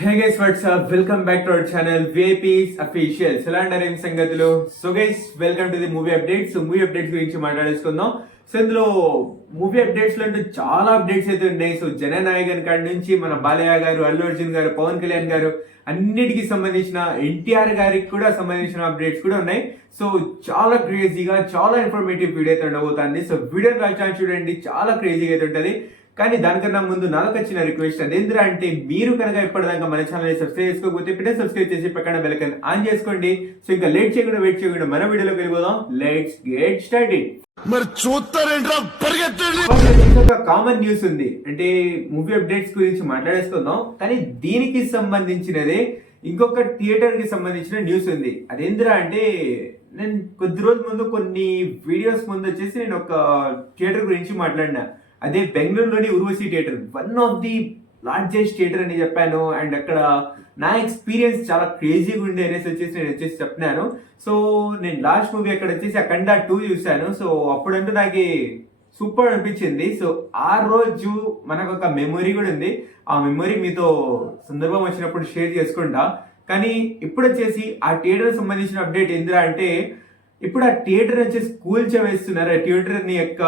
Hey guys, what's up? Welcome back to our channel VIP's Official. Salander ఏం సంగతులు? So guys, welcome to the movie updates. So movie updates గురించి మాట్లాడేసుకుందాం. So ఇందులో movie updates లో అంటే చాలా updates అయితే ఉన్నాయి. సో జననాయకన్ కాడి నుంచి మన బాలయ్య గారు, అల్లు అర్జున్ గారు, పవన్ కళ్యాణ్ గారు అన్నిటికీ సంబంధించిన ఎన్టీఆర్ గారికి కూడా సంబంధించిన అప్డేట్స్ కూడా ఉన్నాయి. సో చాలా క్రేజీగా చాలా ఇన్ఫర్మేటివ్ వీడియో అయితే ఉండబోతుంది. సో వీడియో రాష్ట్రాన్ని చూడండి, చాలా క్రేజీగా అయితే ఉంటుంది. కానీ దానికన్నా ముందు నాకు వచ్చిన రిక్వెస్ట్ అదేంద్రా అంటే మీరు కనుక ఇప్పటిదాకా మన ఛానల్ సబ్స్క్రైబ్ చేసుకోకపోతే ఇప్పుడే సబ్స్క్రైబ్ చేసి పక్కన బెల్ ఐకాన్ ఆన్ చేసుకోండి. సో ఇంకా లేట్ చేయకుండా వెయిట్ చేయకుండా మన వీడియోలోకి వెళ్ళిపోదాం. Let's get started. మరి చూస్తారేంట్రా పరిగెత్తండి. ఒక కామన్ న్యూస్ ఉంది, అంటే మూవీ అప్డేట్స్ గురించి మాట్లాడేసుకుందాం. కానీ దీనికి సంబంధించినదే ఇంకొక థియేటర్ కి సంబంధించిన న్యూస్ ఉంది. అదేంద్రా అంటే నేను కొద్ది రోజుల ముందు కొన్ని వీడియోస్ ముందు వచ్చేసి నేను ఒక థియేటర్ గురించి మాట్లాడినా. అదే బెంగళూరులోని Urvashi theatre, one of the largest theatre అని చెప్పాను. అండ్ అక్కడ నా ఎక్స్పీరియన్స్ చాలా క్రేజీగా ఉండే అనేసి వచ్చేసి నేను చెప్పినాను. సో నేను లాస్ట్ మూవీ అక్కడ వచ్చేసి అఖండ 2 చూశాను. సో అప్పుడంటూ నాకు సూపర్ అనిపించింది. సో ఆ రోజు మనకు ఒక మెమొరీ కూడా ఉంది. ఆ మెమొరీ మీతో సందర్భం వచ్చినప్పుడు షేర్ చేసుకుంటా. కానీ ఇప్పుడు వచ్చేసి ఆ థియేటర్ సంబంధించిన అప్డేట్ ఏందిరా అంటే ఇప్పుడు ఆ థియేటర్ వచ్చేసి కూల్చవేస్తున్నారు. ఆ థియేటర్ ని యొక్క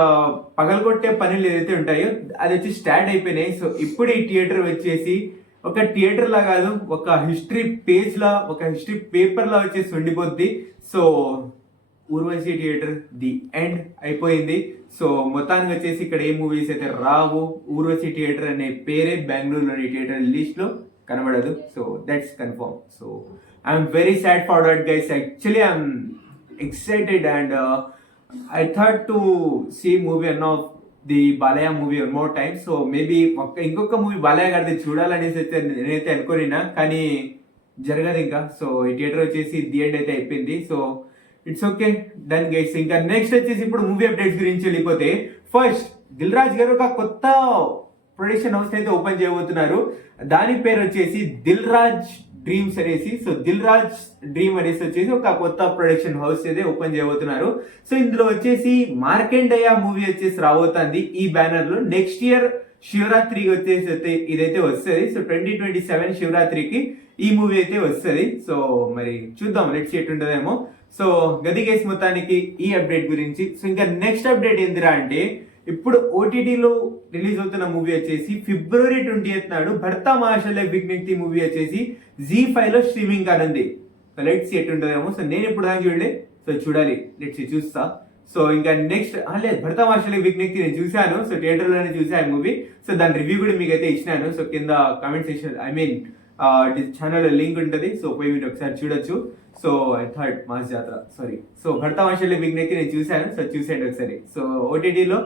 పగలగొట్టే పనులు ఏదైతే ఉంటాయో అది వచ్చి స్టార్ట్ అయిపోయినాయి. సో ఇప్పుడు ఈ థియేటర్ వచ్చేసి ఒక థియేటర్ లా కాదు, ఒక హిస్టరీ పేజ్ లా, ఒక హిస్టరీ పేపర్ లా వచ్చేసి ఉండిపోద్ది. So Urvashi theatre the end అయిపోయింది. సో మొత్తానికి వచ్చేసి ఇక్కడ ఏ మూవీస్ అయితే రావు. ఊర్వశి థియేటర్ అనే పేరే బెంగళూరులోని థియేటర్ లిస్ట్ లో కనబడదు. So that's confirm. So I'm very sad for that guys. Actually I'm excited and I thought to see movie one of the Balaya movie one more time. So maybe ఇంకొక movie Balayya గారిది చూడాలనేసి అయితే నేనైతే అనుకోనినా, కానీ జరగదు ఇంకా. So ఈ theatre వచ్చేసి the end అయితే అయిపోయింది. So it's okay, done guys. ఇంకా నెక్స్ట్ వచ్చేసి ఇప్పుడు మూవీ అప్డేట్స్ గురించి వెళ్ళిపోతే, ఫస్ట్ దిల్ రాజు గారు ఒక కొత్త ప్రొడక్షన్ హౌస్ అయితే ఓపెన్ చేయబోతున్నారు. దాని పేరు వచ్చేసి దిల్ రాజ్ డ్రీమ్స్ అనేసి. సో దిల్ రాజ్ డ్రీమ్ అనేసి వచ్చేసి ఒక కొత్త ప్రొడక్షన్ హౌస్ అయితే ఓపెన్ చేయబోతున్నారు. సో ఇందులో వచ్చేసి మార్కండేయ మూవీ వచ్చేసి రాబోతుంది ఈ బ్యానర్ లో. నెక్స్ట్ ఇయర్ శివరాత్రికి వచ్చేసి అయితే ఇదైతే వస్తుంది. సో 2027 శివరాత్రికి ఈ మూవీ అయితే వస్తుంది. సో మరి చూద్దాం, లెట్స్ ఎట్టుంటదేమో. సో గది కేసు మొత్తానికి ఈ అప్డేట్ గురించి. సో ఇంకా నెక్స్ట్ అప్డేట్ ఏందిరా అంటే ఇప్పుడు ఓటీటీలో రిలీజ్ అవుతున్న మూవీ వచ్చేసి February 20th నాడు భర్త మహాశయ విజ్ఞప్తి మూవీ వచ్చేసి ZEE5 లో స్ట్రీమింగ్ కానుంది. లెట్స్ ఎట్టుంటదేమో. సో నేను ఇప్పుడు దాకా చూడలే, సో చూడాలి, లెట్స్ చూస్తా. సో ఇంకా నెక్స్ట్ లేదు, భర్త మహాశయ విజ్ఞప్తి నేను చూశాను. సో థియేటర్ లోనే చూసాను మూవీ. సో దాని రివ్యూ కూడా మీకు అయితే ఇచ్చినాను. సో కింద కామెంట్ సెక్షన్ ఛానల్ లింక్ ఉంటుంది. సో పోయి మీరు ఒకసారి చూడొచ్చు. సో ఐ థర్డ్ మాస్ జాతర సారీ. సో భర్త మహాశయ విజ్ఞప్తి నేను చూశాను. సో చూసేయండి ఒకసారి. సో ఓటీటీలో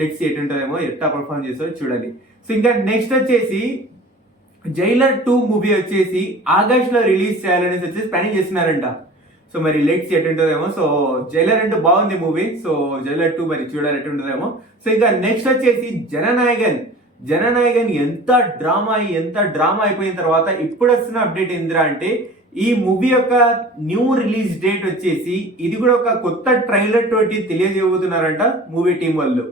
లెట్స్ ఎట్టుంటదేమో, ఎట్లా పర్ఫార్మ్ చేసో చూడాలి. సో ఇంకా నెక్స్ట్ వచ్చేసి జైలర్ 2 మూవీ వచ్చేసి ఆగస్ట్ లో రిలీజ్ చేయాలనేసి వచ్చేసి ప్లానింగ్ చేస్తున్నారంట. సో మరి లెట్స్ ఎట్టుంటదేమో. సో జైలర్ 2 బాగుంది మూవీ. సో జైలర్ 2 మరి చూడాలి ఎట్టుంటదేమో. సో ఇంకా నెక్స్ట్ వచ్చేసి జననాయకన్ ఎంత డ్రామా అయిపోయిన తర్వాత ఇప్పుడు వస్తున్న అప్డేట్ ఏందిరా అంటే ఈ మూవీ యొక్క న్యూ రిలీజ్ డేట్ వచ్చేసి ఇది కూడా ఒక కొత్త ట్రైలర్ తోటి తెలియజేయబోతున్నారంట మూవీ టీం వాళ్ళు.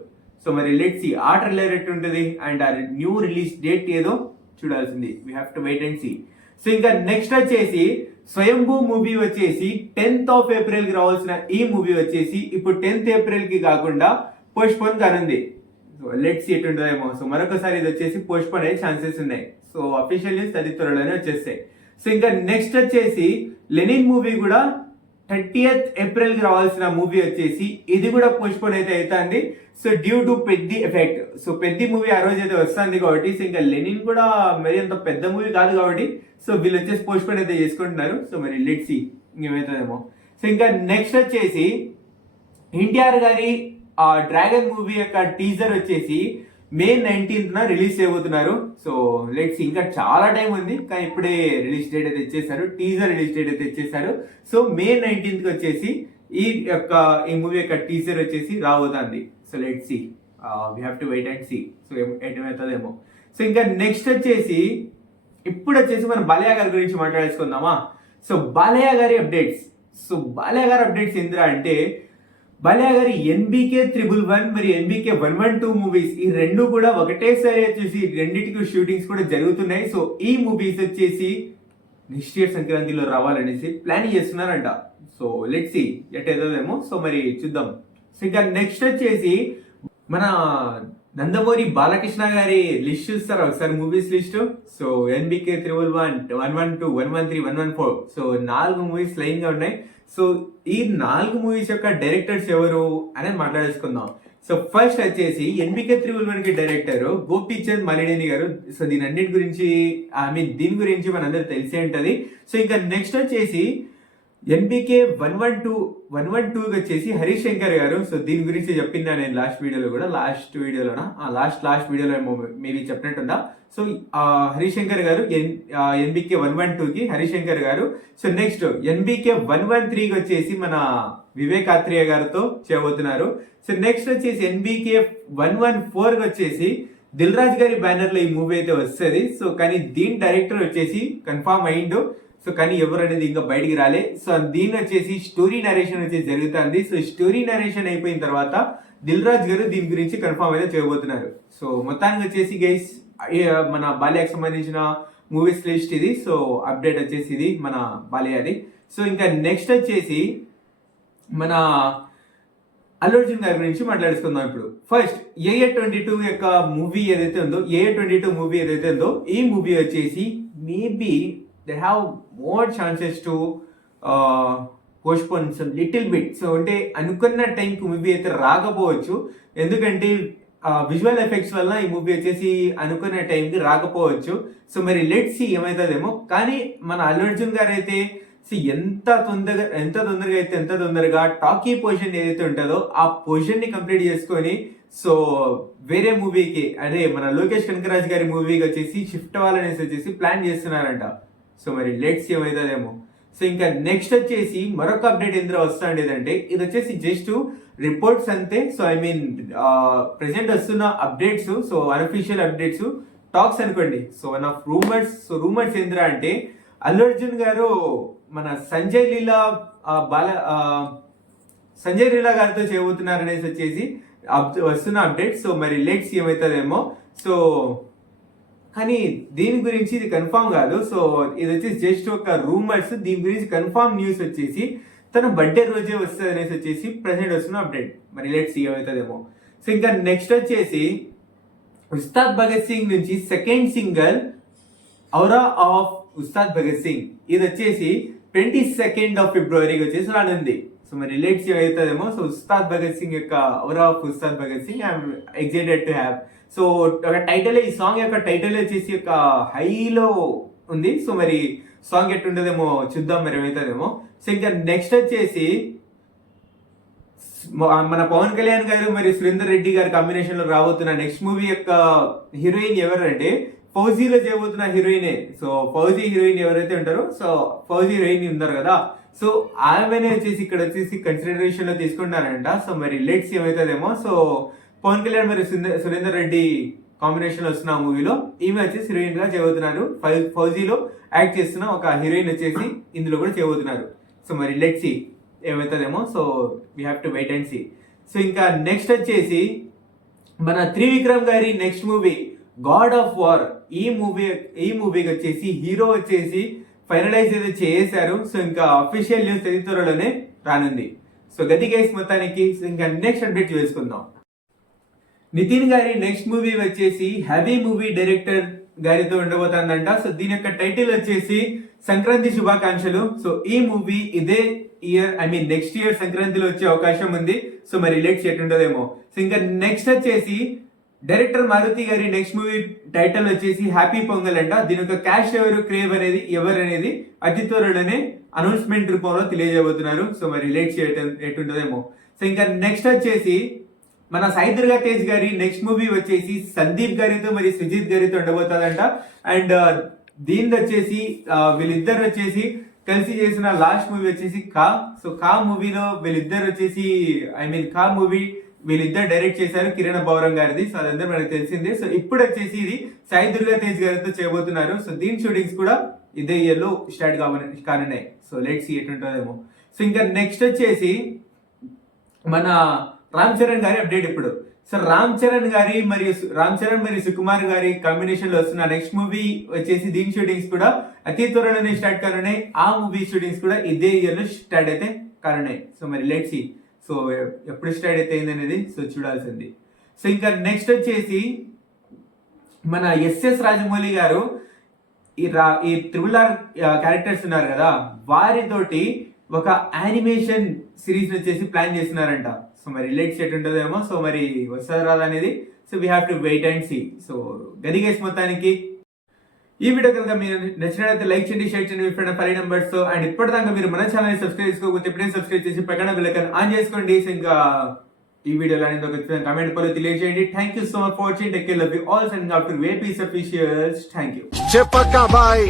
సో మరి లెట్స్ సీ ఆ ట్రైలర్ ఎట్టుంటది అండ్ ఆ న్యూ రిలీజ్ డేట్ ఏదో చూడాల్సింది. We have to wait and see. So ఇంకా నెక్స్ట్ వచ్చేసి స్వయంభూ మూవీ వచ్చేసి 10th April కి రావాల్సిన ఈ మూవీ వచ్చేసి ఇప్పుడు 10th April కి కాకుండా పోస్ట్పోన్ కానుంది. సో లెట్స్ సీ ఎట్టుంటదేమో. సో మరొకసారి ఇది వచ్చేసి పోస్ట్పోన్ అయ్యే ఛాన్సెస్ ఉన్నాయి. సో అఫీషియల్ న్యూస్ అది త్వరలోనే వచ్చేస్తాయి. సో ఇంకా నెక్స్ట్ వచ్చేసి లెనిన్ మూవీ కూడా 30th April కి రావాల్సిన మూవీ వచ్చేసి ఇది కూడా పోస్ట్పోన్ అయితే అవుతుంది. So due to Peddi effect. So Peddi movie ఆ రోజు అయితే వస్తుంది కాబట్టి, సో ఇంకా లెనిన్ కూడా మరి అంత పెద్ద మూవీ కాదు కాబట్టి సో వీళ్ళు వచ్చేసి పోస్ట్పోన్ అయితే చేసుకుంటున్నారు. సో మరి లెట్స్ సీ ఏమవుతుందేమో. సో ఇంకా నెక్స్ట్ వచ్చేసి ఎన్టీఆర్ గారి డ్రాగన్ మూవీ యొక్క టీజర్ వచ్చేసి May 19th రిలీజ్ చేయబోతున్నారు. సో లెట్స్ ఇంకా చాలా టైం ఉంది, కానీ ఇప్పుడే రిలీజ్ డేట్ అయితే ఇచ్చేసారు, టీజర్ రిలీజ్ డేట్ అయితే ఇచ్చేసారు. సో May 19th వచ్చేసి ఈ మూవీ యొక్క టీజర్ వచ్చేసి రాబోతుంది. So let's see, we have to wait and see. So ఏమవుతుందేమో. సో ఇంకా నెక్స్ట్ వచ్చేసి ఇప్పుడు వచ్చేసి మనం బాలయ్య గారి గురించి మాట్లాడేసుకుందామా. సో బాలయ్య గారి అప్డేట్స్. సో బాలయ్య గారి అప్డేట్స్ ఏంద్రా అంటే బాలయ్య గారి ఎన్బికే 111 మరి ఎన్బికే 112 మూవీస్ ఈ రెండు కూడా ఒకటేసారి వచ్చేసి రెండింటికి షూటింగ్స్ కూడా జరుగుతున్నాయి. సో ఈ మూవీస్ వచ్చేసి నెక్స్ట్ ఇయర్ సంక్రాంతిలో రావాలనేసి ప్లాన్ చేస్తున్నారంట. సో లెట్స్ సి ఎటేదేమో. సో మరి చూద్దాం. సో ఇంకా నెక్స్ట్ వచ్చేసి మన నందమూరి బాలకృష్ణ గారి లిస్ట్ చూస్తారా ఒకసారి, movies list. So NBK 111, 112, 113, 114. So 4 movies line గా ఉన్నాయి. సో ఈ 4 మూవీస్ యొక్క డైరెక్టర్స్ ఎవరు అనేది మాట్లాడేసుకుందాం. సో ఫస్ట్ వచ్చేసి ఎన్బికే 111 కి డైరెక్టర్ గోపీచంద్ మలినేని గారు. సో దీని అన్నిటి గురించి దీని గురించి మనందరూ తెలిసే ఉంటది. సో ఇంకా నెక్స్ట్ వచ్చేసి ఎన్బికే 112 వచ్చేసి హరీష్ శంకర్ గారు. సో దీని గురించి చెప్పిందా నేను లాస్ట్ వీడియోలో లాస్ట్ వీడియోలో మేబీ చెప్పినట్టుందా. సో హరీష్ శంకర్ గారు ఎన్బికే 112 కి హరీష్ శంకర్ గారు. సో నెక్స్ట్ ఎన్బికే 113 కి వచ్చేసి మన వివేక్ ఆత్రేయ గారితో చేయబోతున్నారు. సో నెక్స్ట్ వచ్చేసి ఎన్బికే 114 కి వచ్చేసి దిల్ రాజు గారి బ్యానర్ లో ఈ మూవీ అయితే వస్తుంది. సో కానీ దీని డైరెక్టర్ వచ్చేసి కన్ఫర్మ్ అయిండు. సో కానీ ఎవరు అనేది ఇంకా బయటికి రాలే. సో దీని వచ్చేసి స్టోరీ నరేషన్ వచ్చేసి జరుగుతుంది. సో స్టోరీ నరేషన్ అయిపోయిన తర్వాత దిల్ రాజు గారు దీని గురించి కన్ఫర్మ్ అయితే చేయబోతున్నారు. సో మొత్తానికి వచ్చేసి గైస్ మన బాలయ్యకి సంబంధించిన మూవీస్ లిస్ట్ ఇది. సో అప్డేట్ వచ్చేసి ఇది మన బాలయ్యది. సో ఇంకా నెక్స్ట్ వచ్చేసి మన అల్లు అర్జున్ గారి గురించి మాట్లాడుకుందాం ఇప్పుడు. ఫస్ట్ ఏఏ 22 యొక్క మూవీ ఏదైతే ఉందో, ఏఏ 22 మూవీ ఏదైతే ఉందో ఈ మూవీ వచ్చేసి maybe they have more chances to postpone some little bit. So అంటే అనుకున్న టైంకి మూవీ అయితే రాకపోవచ్చు. ఎందుకంటే విజువల్ ఎఫెక్ట్స్ వల్ల ఈ మూవీ వచ్చేసి అనుకున్న టైంకి రాకపోవచ్చు. సో మరి లెట్స్ సీ ఏమవుతుందేమో. కానీ మన అల్లు అర్జున్ గారు అయితే ఎంత తొందరగా టాకీ పొజిషన్ ఏదైతే ఉంటుందో ఆ పొజిషన్ ని కంప్లీట్ చేసుకొని సో వేరే మూవీకి అదే మన లోకేష్ కనకరాజ్ గారి మూవీకి వచ్చేసి షిఫ్ట్ అవ్వాలనేసి వచ్చేసి ప్లాన్ చేస్తున్నారంట. సో మరి లెట్స్ ఏమవుతుందేమో. సో ఇంకా నెక్స్ట్ వచ్చేసి మరొక అప్డేట్ ఎందులో వస్తా ఉండేదంటే ఇది వచ్చేసి జస్ట్ రిపోర్ట్స్ అంతే. సో ప్రెసెంట్ వస్తున్న updates, so unofficial updates, talks అనుకోండి. సో వన్ ఆఫ్ రూమర్స్ ఏంద్రా అంటే అల్లు అర్జున్ గారు మన సంజయ్ లీలా గారితో చేయబోతున్నారు అనేసి వచ్చేసి వస్తున్న అప్డేట్. సో మరి లెట్స్ ఏమవుతుందేమో. సో కానీ దీని గురించి ఇది కన్ఫామ్ కాదు. సో ఇది వచ్చేసి జస్ట్ ఒక రూమర్స్. దీని గురించి కన్ఫామ్ న్యూస్ వచ్చేసి తన బర్త్డే రోజే వస్తుంది అనేసి వచ్చేసి ప్రెసెంట్ వస్తున్న అప్డేట్. మరి లెట్స్ ఏమవుతుందేమో. సో ఇంకా నెక్స్ట్ వచ్చేసి ఉస్తాద్ భగత్ సింగ్ నుంచి second single aura of Ustaad Bhagat Singh ఇది వచ్చేసి 22nd of February వచ్చేసి రానుంది. సో మరి లెట్స్ ఏమవుతుందేమో. సో ఉస్తాద్ భగత్ సింగ్ యొక్క aura of Ustaad Bhagat Singh I'm excited to have. So ఒక టైటిల్, ఈ సాంగ్ యొక్క టైటిల్ వచ్చేసి ఒక హైలో ఉంది. సో మరి సాంగ్ ఎట్టుండదేమో చూద్దాం, మరి ఏమవుతుందేమో. సో ఇంకా నెక్స్ట్ వచ్చేసి మన పవన్ కళ్యాణ్ గారు మరియు సురేందర్ రెడ్డి గారి కాంబినేషన్ లో రాబోతున్న నెక్స్ట్ మూవీ యొక్క హీరోయిన్ ఎవరంటే ఫౌజీలో చేయబోతున్న హీరోయినే. సో ఫౌజీ హీరోయిన్ ఎవరైతే ఉంటారో, సో ఫౌజీ హీరోయిన్ ఉన్నారు కదా, సో ఆమెనే వచ్చేసి ఇక్కడ వచ్చేసి కన్సిడరేషన్ లో తీసుకుంటారంట. సో మరి లెట్స్ ఏమవుతుందేమో. సో పవన్ కళ్యాణ్ మరియు సురేందర్ రెడ్డి కాంబినేషన్ లో వస్తున్న మూవీలో ఈమె వచ్చేసి హీరోయిన్ గా చేయబోతున్నారు. ఫౌజీలో యాక్ట్ చేస్తున్న ఒక హీరోయిన్ వచ్చేసి ఇందులో కూడా చేయబోతున్నారు. సో మరి లెట్స్ సీ ఏమవుతుందేమో. So we have to wait and see. So ఇంకా నెక్స్ట్ వచ్చేసి మన త్రివిక్రమ్ గారి next movie god of war ఈ మూవీకి వచ్చేసి హీరో వచ్చేసి ఫైనలైజ్ అయితే చేశారు. సో ఇంకా అఫీషియల్ న్యూస్ అతి త్వరలోనే రానుంది. సో గది గైస్ మొత్తానికి ఇంకా నెక్స్ట్ అప్డేట్ చేసుకుందాం. నితిన్ గారి నెక్స్ట్ మూవీ వచ్చేసి హ్యాపీ మూవీ డైరెక్టర్ గారితో ఉండబోతుందంట. సో దీని యొక్క టైటిల్ వచ్చేసి సంక్రాంతి శుభాకాంక్షలు. సో ఈ మూవీ ఇదే ఇయర్ నెక్స్ట్ ఇయర్ సంక్రాంతిలో వచ్చే అవకాశం ఉంది. సో మరి లెట్స్ ఎట్టుంటదేమో. సో ఇంకా నెక్స్ట్ వచ్చేసి డైరెక్టర్ మారుతి గారి నెక్స్ట్ మూవీ టైటిల్ వచ్చేసి హ్యాపీ పొంగల్ అంట. దీని యొక్క క్యాష్ క్రేవ్ ఎవరనేది అతి త్వరలోనే అనౌన్స్మెంట్ రూపంలో తెలియజేయబోతున్నారు. సో మరి లెట్స్ ఎట్టుంటదేమో. సో ఇంకా నెక్స్ట్ వచ్చేసి మన సాయి దుర్గా తేజ్ గారి నెక్స్ట్ మూవీ వచ్చేసి సందీప్ గారితో మరి సుజిత్ గారితో ఉండబోతుందంట. అండ్ దీని వచ్చేసి వీళ్ళిద్దరు వచ్చేసి కలిసి చేసిన లాస్ట్ మూవీ వచ్చేసి కా. సో కా మూవీలో వీళ్ళిద్దరు వచ్చేసి కా మూవీ వీళ్ళిద్దరు డైరెక్ట్ చేశారు, కిరణ్ బౌరం గారిది. సో అదందరూ మనకు తెలిసిందే. సో ఇప్పుడు వచ్చేసి ఇది సాయి దుర్గా తేజ్ గారితో చేయబోతున్నారు. సో దీని షూటింగ్స్ కూడా ఇదే ఇయర్ లో స్టార్ట్ కానున్నాయి. సో లెట్స్ సీ ఎట్లుంటుందేమో. సో ఇంకా నెక్స్ట్ వచ్చేసి మన రామ్ చరణ్ గారి అప్డేట్ ఇప్పుడు. సో రామ్ చరణ్ మరియు సుకుమార్ గారి కాంబినేషన్ లో వస్తున్న నెక్స్ట్ మూవీ వచ్చేసి దీని షూటింగ్స్ కూడా అతి త్వరలోనే స్టార్ట్ కానున్నాయి. ఆ మూవీ షూటింగ్స్ కూడా ఇదే ఇయర్ లో స్టార్ట్ అయితే కానున్నాయి. సో మరి లెట్స్ సీ సో ఎప్పుడు స్టార్ట్ అయితే అయింది అనేది సో చూడాల్సింది. సో ఇంకా నెక్స్ట్ వచ్చేసి మన ఎస్ఎస్ రాజమౌళి గారు ఈ ట్రిపుల్ ఆర్ క్యారెక్టర్స్ ఉన్నారు కదా, వారితోటి ఒక యానిమేషన్ సిరీస్ వచ్చేసి ప్లాన్ చేస్తున్నారంట. సో మరి రిలేట్ సెట్ ఉంటుందేమో. సో మరి వస్తుందా రాదా అనేది so we have to wait and see. So గదిగేసి మొత్తానికి ఈ వీడియో కనుక మీరు నచ్చినట్లయితే లైక్ చేయండి, షేర్ చేయండి మీ ఫ్రెండ్ 5 నంబర్స్ తో. అండ్ ఇప్పటిదాకా మీరు మన ఛానల్ సబ్స్క్రైబ్ చేసుకోకపోతే ఇప్పుడే సబ్స్క్రైబ్ చేసి పక్కన బెల్ ఐకాన్ ఆన్ చేసుకోండి. సో ఇంకా ఈ వీడియోలో అనేది ఒక కామెంట్ పలు తెలియజేయండి. Thank you so much for watching. Take care, love you all, signing off to వేపీస్ అఫీషియల్స్. Thank you. చెప్పక బాయ్.